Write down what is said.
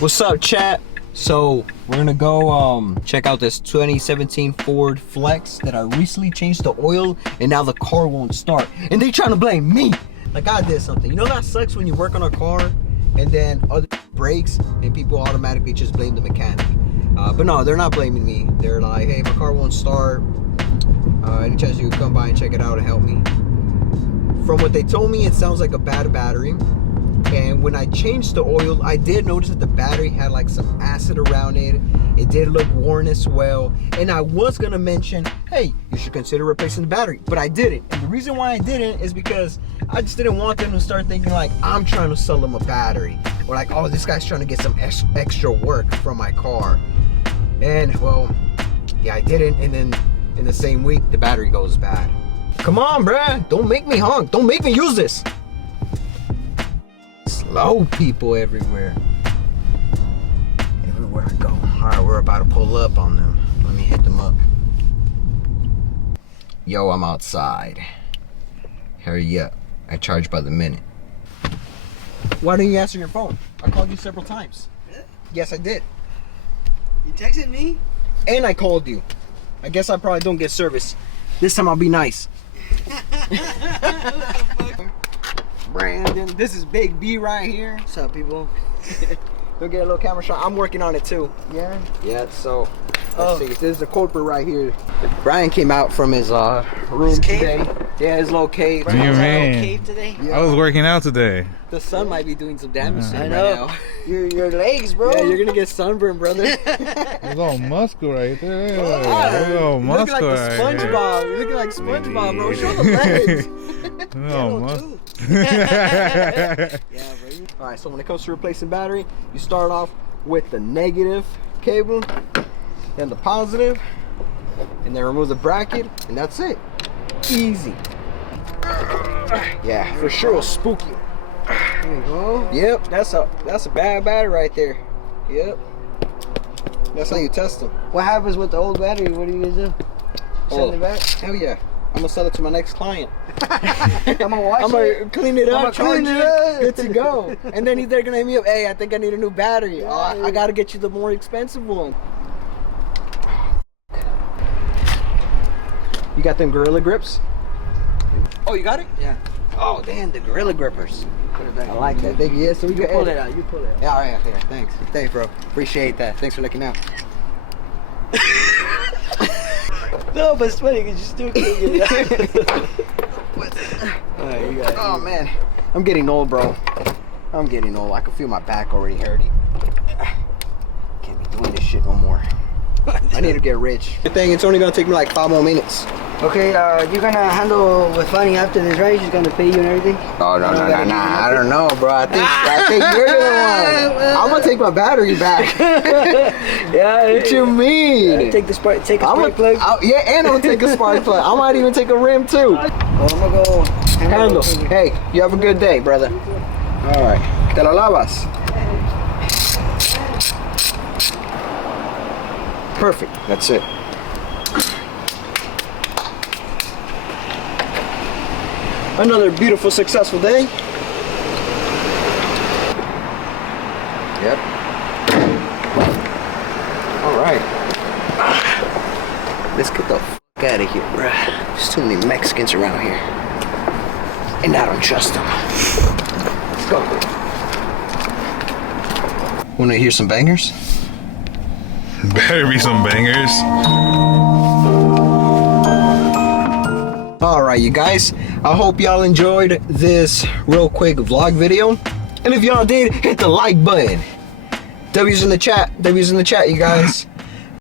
What's up, chat? So we're gonna go check out this 2017 Ford Flex that I recently changed the oil and now the car won't start. And they trying to blame me. Like I did something. You know that sucks when you work on a car and then other breaks and people automatically just blame the mechanic. But no, they're not blaming me. They're like, hey, my car won't start. Any chance you could come by and check it out and help me? From what they told me, it sounds like a bad battery. And when I changed the oil, I did notice that the battery had like some acid around it. It did look worn as well. And I was gonna mention, hey, you should consider replacing the battery, but I didn't. And the reason why I didn't is because I just didn't want them to start thinking like I'm trying to sell them a battery, or like, oh, this guy's trying to get some extra work from my car. And well, yeah, I didn't. And then in the same week, the battery goes bad. Come on, bruh, don't make me honk. Don't make me use this. Slow people everywhere. Everywhere I go. Alright, we're about to pull up on them. Let me hit them up. Yo, I'm outside. Hurry up. I charge by the minute. Why didn't you answer your phone? I called you several times. Really? Yes, I did. You texted me? And I called you. I guess I probably don't get service. This time I'll be nice. Brandon, this is Big B right here. What's up, people? We'll get a little camera shot. I'm working on it too. Yeah? Yeah, so let's see. This is the corporate right here. Brian came out from his room today. Yeah, his little cave. What do you mean? Cave today? Yeah. I was working out today. The sun might be doing some damage to I you know. right now. Your legs, bro. Yeah, you're gonna get sunburned, brother. There's all muscle right there. Yeah. There's all You're looking like muscle the right here. SpongeBob. You're looking like SpongeBob, bro. Show the legs. There's all muscle. Yeah, bro. All right, so when it comes to replacing battery, you start off with the negative cable, then the positive, and then remove the bracket, and that's it. Easy. Yeah, for sure, spooky. There you go. Yep, that's a bad battery right there. Yep. That's how you test them. What happens with the old battery? What do you guys do? Send it back? Hell yeah. I'm gonna sell it to my next client. I'm gonna wash I'm gonna it. clean it I'm up, gonna clean charge it up. good to go. And then they're gonna hit me up, hey, I think I need a new battery. Oh, I gotta get you the more expensive one. You got them Gorilla Grips? Oh, you got it? Yeah. Oh, damn, the Gorilla Grippers. Put it back. I like that. Thank you. Yeah, so we You can pull edit. it out. You pull it out. Yeah, all right, yeah, thanks. Thanks, bro. Appreciate that. Thanks for looking out. No, but it's funny because you still can't get it out. Alright, you got it. Oh, man. I'm getting old, bro. I'm getting old. I can feel my back already hurting. Can't be doing this shit no more. I need to get rich. Good thing it's only gonna take me like 5 more minutes. Okay, you're gonna handle with money after this, right? She's gonna pay you and everything? Oh, no. I don't know, bro. I think you're the one. I'm gonna take my battery back. Yeah. What you mean? Take a spark plug. Yeah, and I'm gonna take a spark plug. I might even take a rim too. Well, I'm gonna go Handle. Hey, you have a good day, brother. All right. Te la lavas. Perfect. That's it. Another beautiful, successful day. Yep. All right. Let's get the f out of here, bruh. There's too many Mexicans around here. And I don't trust them. Let's go. Wanna hear some bangers? Better be some bangers. All right, you guys. I hope y'all enjoyed this real quick vlog video. And if y'all did, hit the like button. W's in the chat. W's in the chat, you guys.